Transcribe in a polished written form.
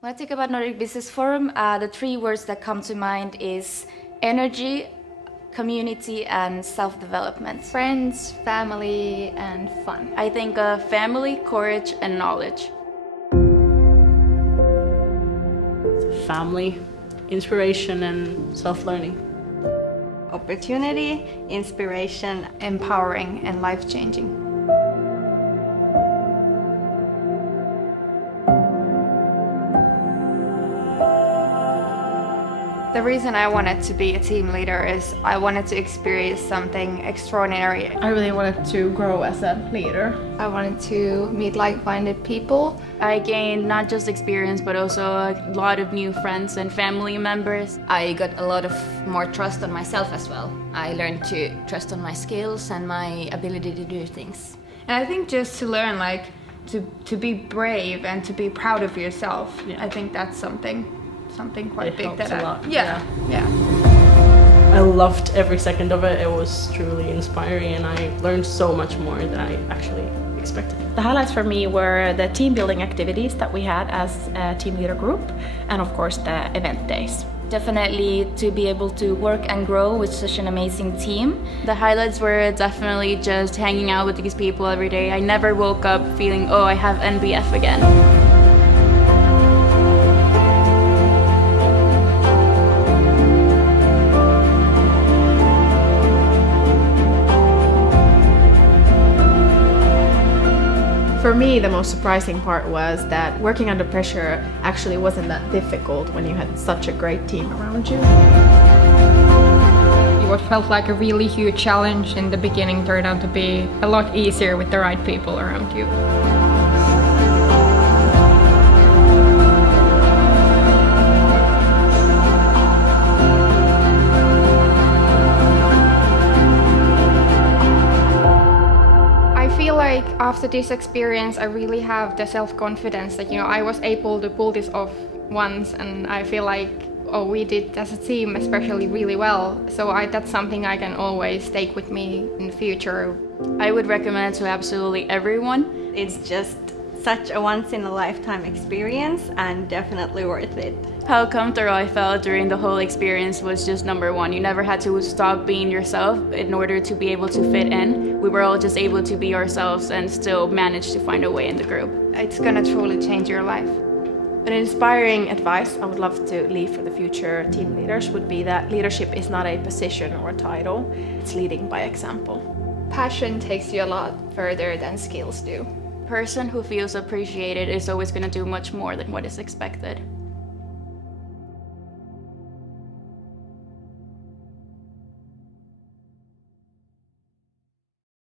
When I think about Nordic Business Forum, the three words that come to mind is energy, community and self-development. Friends, family and fun. I think family, courage and knowledge. Family, inspiration and self-learning. Opportunity, inspiration, empowering and life-changing. The reason I wanted to be a team leader is I wanted to experience something extraordinary. I really wanted to grow as a leader. I wanted to meet like-minded people. I gained not just experience but also a lot of new friends and family members. I got a lot of more trust on myself as well. I learned to trust on my skills and my ability to do things. And I think just to learn to be brave and to be proud of yourself, I think that's something quite big. Helps a lot. Yeah. I loved every second of it. It was truly inspiring and I learned so much more than I actually expected. The highlights for me were the team building activities that we had as a team leader group and of course the event days. Definitely to be able to work and grow with such an amazing team. The highlights were definitely just hanging out with these people every day. I never woke up feeling, oh, I have NBF again. For me, the most surprising part was that working under pressure actually wasn't that difficult when you had such a great team around you. What felt like a really huge challenge in the beginning turned out to be a lot easier with the right people around you. I feel like after this experience I really have the self-confidence that I was able to pull this off once, and I feel like we did as a team especially really well, so that's something I can always take with me in the future. I would recommend it to absolutely everyone. It's just such a once-in-a-lifetime experience and definitely worth it. How comfortable I felt during the whole experience was just number one. You never had to stop being yourself in order to be able to fit in. We were all just able to be ourselves and still manage to find a way in the group. It's gonna truly change your life. An inspiring advice I would love to leave for the future team leaders would be that leadership is not a position or a title, it's leading by example. Passion takes you a lot further than skills do. A person who feels appreciated is always going to do much more than what is expected.